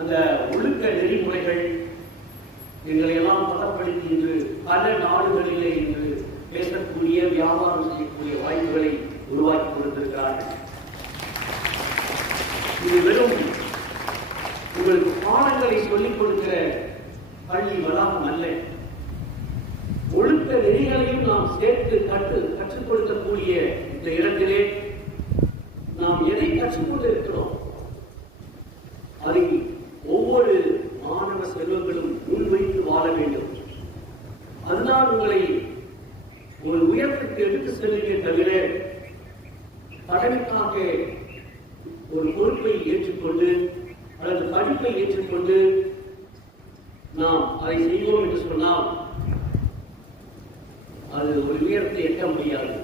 அந்த ஒழுக்க நெறிமுறைகள் எங்களை எல்லாம் பலப்படுத்தி இன்று பல நாடுகளிலே இன்று பேசக்கூடிய வியாபாரம் செய்யக்கூடிய வாய்ப்புகளை உருவாக்கி கொடுத்திருக்கிறார்கள். இது வெறும் உங்களுக்கு பாடங்களை சொல்லிக் கொடுக்கிற பள்ளி வளாகம் அல்ல. ஒழுக்க நெறிகளையும் நாம் சேர்த்து கற்றுக் கொடுக்கக்கூடிய இந்த இடத்திலே நாம் எதை கற்றுக்கொண்டிருக்கிறோம், அதை ஒவ்வொரு மாணவ செல்வங்களும் முன்வைத்து வாழ வேண்டும். அதுதான் உங்களை ஒரு உயரத்துக்கு எடுத்து செல்லுமே தவிர கடனுக்காக ஒரு பொறுப்பை ஏற்றுக்கொண்டு அல்லது படிப்பை ஏற்றுக்கொண்டு நாம் அதை செய்வோம் என்று சொன்னால் அது ஒரு உயரத்தை எட்ட முடியாது.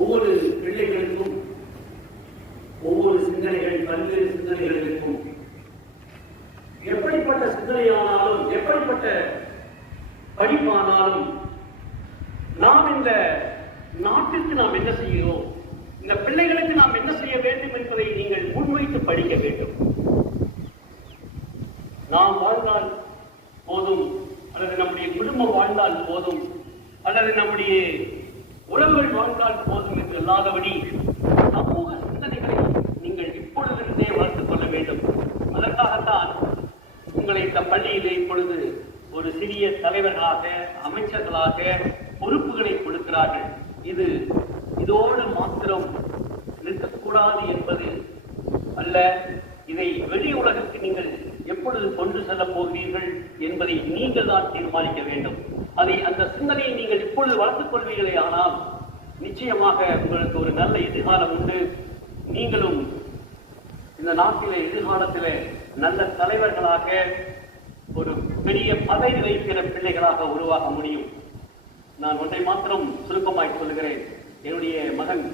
ஒவ்வொரு பிள்ளைகளுக்கும் ஒவ்வொரு சிந்தனைகள், பல்வேறு சிந்தனைகள் இருக்கும். எப்படிப்பட்ட சிந்தனையானாலும் எப்படிப்பட்ட படிப்பானாலும் நாம் இந்த நாட்டிற்கு நாம் என்ன செய்கிறோம், இந்த பிள்ளைகளுக்கு நாம் என்ன செய்ய வேண்டும் என்பதை நீங்கள் முன்வைத்து படிக்க வேண்டும். நாம் வாழ்ந்தால் போதும், அல்லது நம்முடைய குடும்பம் வாழ்ந்தால் போதும், அல்லது நம்முடைய உறவுகள் வாழ்ந்தால் போதும் என்று அல்லாதபடி சமூக சிந்தனைகளை நீங்கள் இப்பொழுதிருந்தே வளர்த்துக் கொள்ள வேண்டும். அதற்காகத்தான் உங்களை இந்த பள்ளியிலே இப்பொழுது ஒரு சிறிய தலைவர்களாக, அமைச்சர்களாக பொறுப்புகளை கொடுக்கிறார்கள். இதோடு மாத்திரம் நிற்கக்கூடாது என்பது அல்ல. இதை வெளி உலகத்துக்கு நீங்கள் எப்பொழுது கொண்டு செல்லப் போகிறீர்கள் என்பதை நீங்கள் தான் தீர்மானிக்க வேண்டும். அந்த சிந்தனையை நீங்கள் இப்பொழுது வளர்த்துக் கொள்வீர்களே ஆனால் நிச்சயமாக உங்களுக்கு ஒரு நல்ல எதிர்காலம் உண்டு. நீங்களும் இந்த நாட்டிலே எதிர்காலத்திலே நல்ல தலைவர்களாக, ஒரு பெரிய பதவி வைக்கிற பிள்ளைகளாக உருவாக முடியும். நான் ஒன்றை மாத்திரம் சுருக்கமாய் சொல்லுகிறேன். என்னுடைய மகன்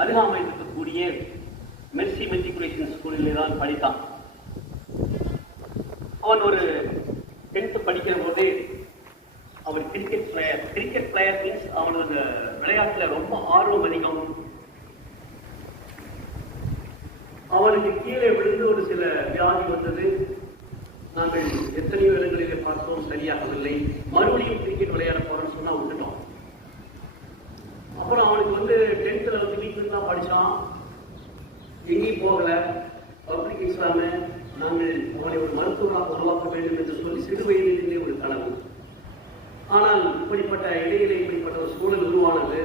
அருகாமையில் இருக்கக்கூடிய மெர்சி மெட்ரிகுலேஷன் ஸ்கூலிலே தான் படித்தான். அவன் ஒரு 10th படிக்கிற போது அவன் கிரிக்கெட் பிளேயர் மீன்ஸ் அவனோட விளையாட்டுல ரொம்ப ஆர்வம் அதிகம். அவனுக்கு கீழே விழுந்து ஒரு சில வியாதி வந்தது. நாங்கள் எத்தனையோ இடங்களிலே பார்த்தோம், சரியாகவில்லை. மறுபடியும் கிரிக்கெட் விளையாட போறோம்னு சொன்னா விட்டுட்டோம். அப்புறம் அவனுக்கு 10th வீட்டுக்கு தான் படிச்சான், எங்கேயும் போகல. பப்ளிக் எக்ஸாமு நாங்கள் அவனை ஒரு மருத்துவராக உருவாக்க வேண்டும் என்று சொல்லி சிறு வயதிலிருந்தே ஒரு கனவு. ஆனால் இப்படிப்பட்ட இடையிலே இப்படிப்பட்ட ஒரு சூழல் உருவானது.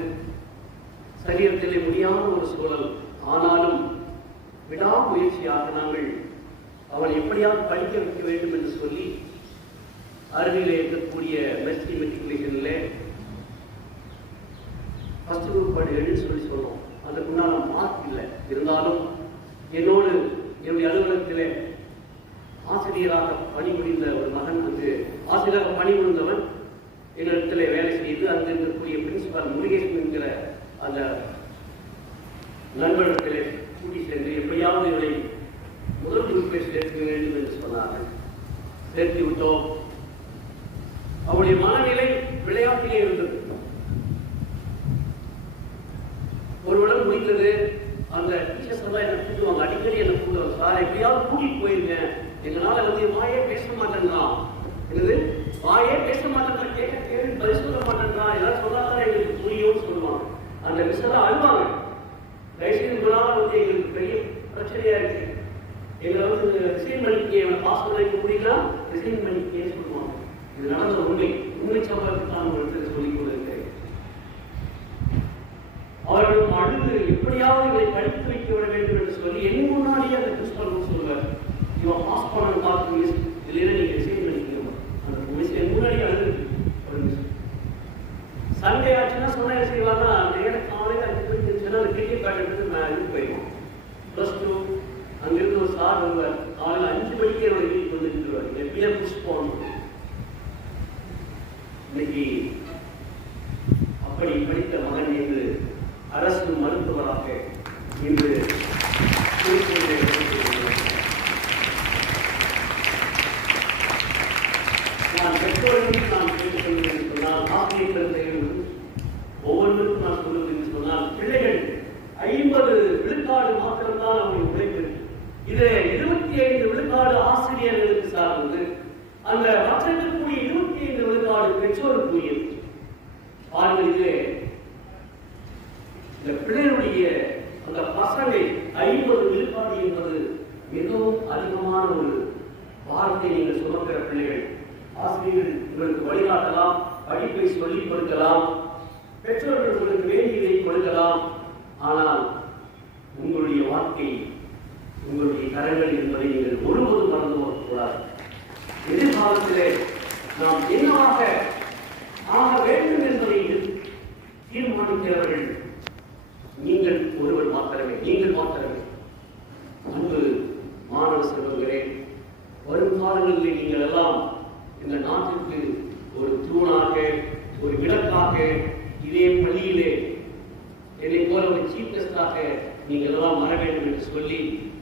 சரீரத்திலே முடியாத ஒரு சூழல். ஆனாலும் விடாமுயற்சியாக நாங்கள் அவனை எப்படியாவது படிக்க வைக்க வேண்டும் என்று சொல்லி அருகிலே இருக்கக்கூடிய மெர்சி மெட்ரிகுலேஷனில் ஃபர்ஸ்ட் குரூப் எழுன்னு சொல்லி சொன்னோம். அதுக்குண்டான மார்க் இல்லை. இருந்தாலும் என்னோடு என்னுடைய அலுவலகத்திலே ஆசிரியராக பணிபுரிந்த ஒரு மகன், அங்கு ஆசிரியராக பணிபுரிந்தவன் எங்களிடத்திலே வேலை செய்து அங்கு இருக்கக்கூடிய பிரின்சிபால் முருகேசன் என்கிற அந்த நண்பரிடத்திலே கூட்டி சென்று எப்படியாவது இவரை முதல் குரூப்பை சேர்க்க வேண்டும் என்று சொன்னார்கள். சேர்த்து விட்டோம். அவருடைய மனநிலை விளையாட்டிலே இருந்தது. ஒரு விடம் முடிந்தது. அந்த டீச்சர்ஸ் எல்லாம் என்ன கூட்டுவாங்க, அடிக்கடி என்ன கூட்டுவாங்க, சார் எப்படியாவது கூட்டிட்டு போயிருங்க, எங்களால வாயே பேச மாட்டேங்கிறான், என்னது வாயே பேச மாட்டேங்கிறான், கேள்வி பதில் சொல்ல மாட்டேங்கிறான், ஏதாவது சொன்னாதான் எங்களுக்கு புரியும்னு சொல்லுவாங்க. அந்த மிஸ் எல்லாம் அழுவாங்க. தயவுசெய்து உங்களால் எங்களுக்கு பெரிய பிரச்சனையா இருக்கு, எங்களை ரிசைன் பண்ணிக்க, பாஸ் பண்ணிக்க முடியல, ரிசைன் பண்ணிக்கேன்னு சொல்லுவாங்க. இது நடந்த உண்மை சம்பவத்துக்கான ஒரு இடத்துல சொல்லிக் கொண்டிருக்கிறேன். அவர்களும் அழுது எப்படியாவது இதை படித்து வைக்க விட வேண்டும் என்று சொல்லி என் முன்னாடியே அந்த பிரின்சிபல் சொல்லுவார், இவன் பாஸ் பண்ண பார்த்து மிஸ் இல்லைன்னா நீங்க ரிசைன் பண்ணிக்கணும். அந்த மிஸ் என் முன்னாடியே அழுது. சண்டே ஆச்சுன்னா சொன்ன என்ன செய்வாங்க, அந்த நேரம் காலையில் 5 மணிக்கு இருந்துச்சுன்னா அந்த கிரிக்கெட் பேட் எடுத்து நான் இதுக்கு போயிடுவோம். +2 அங்கிருந்து ஒரு சார் வருவார். காலையில் 5 மணிக்கு என்னோட வீட்டுக்கு வந்து இருந்துருவார். எப்படியா புஷ் போகணும். இன்னைக்கு அப்படி படித்த மகன் என்று அரசு மருத்துவராக இன்று நான் பெற்றோர்களுக்கு நான் கேட்டுக்கொள்வது என்று சொன்னால், ஆசிரியர்கள் ஒவ்வொருவருக்கும் நான் சொல்வது என்று சொன்னால், பிள்ளைகள் 50 விழுக்காடு மாத்திரம்தான் அவருடைய உழைப்பு. இது 25 விழுக்காடு அது ஆசிரியர்களுக்கு சார்ந்தது. அந்த மற்றக்கூடிய 25 விழுக்காடு பெற்றோருக்குரியது. பாருங்க, இந்த பிள்ளைகளுடைய அந்த பசங்களை 50 விழுக்காடு என்பது மிகவும் அதிகமான ஒரு வார்த்தை. நீங்கள் சுமக்கிற பிள்ளைகள், ஆசிரியர்கள் உங்களுக்கு வழிகாட்டலாம், படிப்பை சொல்லிக் கொடுக்கலாம், பெற்றோர்கள் உங்களுக்கு வேண்டியதை கொடுக்கலாம். ஆனால் உங்களுடைய வாழ்க்கை உங்களுடைய கரங்கள் என்பதை நீங்கள் ஒருபோதும் மறந்து போகக்கூடாது. எதிர்காலத்திலே நாம் என்னவாக ஆக வேண்டும் என்பதை தீர்மானிக்கிறவர்கள் நீங்கள் ஒருவர் மாத்திரமே, நீங்கள் மாத்திரமே. அன்பு மாணவ செல்வங்களே, வரும் காலங்களில் நீங்கள் எல்லாம் இந்த நாட்டிற்கு ஒரு தூணாக, ஒரு விளக்காக, இதே பள்ளியிலே என்னை போல ஒரு சீஃப் கெஸ்டாக நீங்கள் எல்லாம் வர வேண்டும் என்று சொல்லி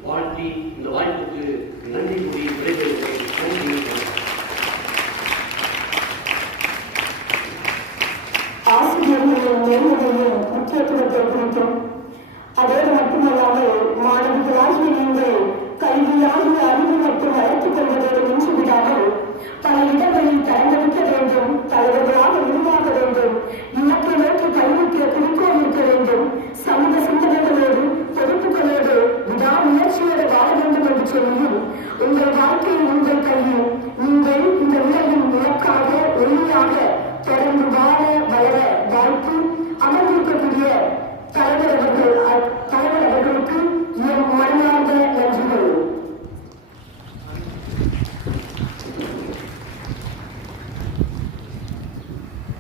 வாழ்த்தி இந்த வாய்ப்புக்கு நன்றி கூறி விடைபெறுகிறேன். நன்றி. ஆசிரியர்களின் மேன்மையையும் முக்கியத்துவத்தை குறித்தும், அதோடு மட்டுமல்லாமல் மாணவர்களாகிய நீங்கள் கல்வியாகிய அறிவு மற்றும் வளர்த்துக் கொள்வதோடு நின்று விடாமல் பல இடங்களில் தரங்கெடுக்க வேண்டும், தலைவர்களாக உருவாக வேண்டும், இலக்கை நோக்கி கல்விக்கு குறிக்கோள் இருக்க வேண்டும், சமூக சிந்தனைகளோடு பொறுப்புகளோடு விடாமுயற்சியோடு வாழ வேண்டும் என்று சொல்லியும், உங்கள் வாழ்க்கையில் உங்கள் கையில் நீங்கள் இந்த உலகின் இலக்காக ஒளியாக தொடர்ந்து வாழ வளர வாழ்த்து.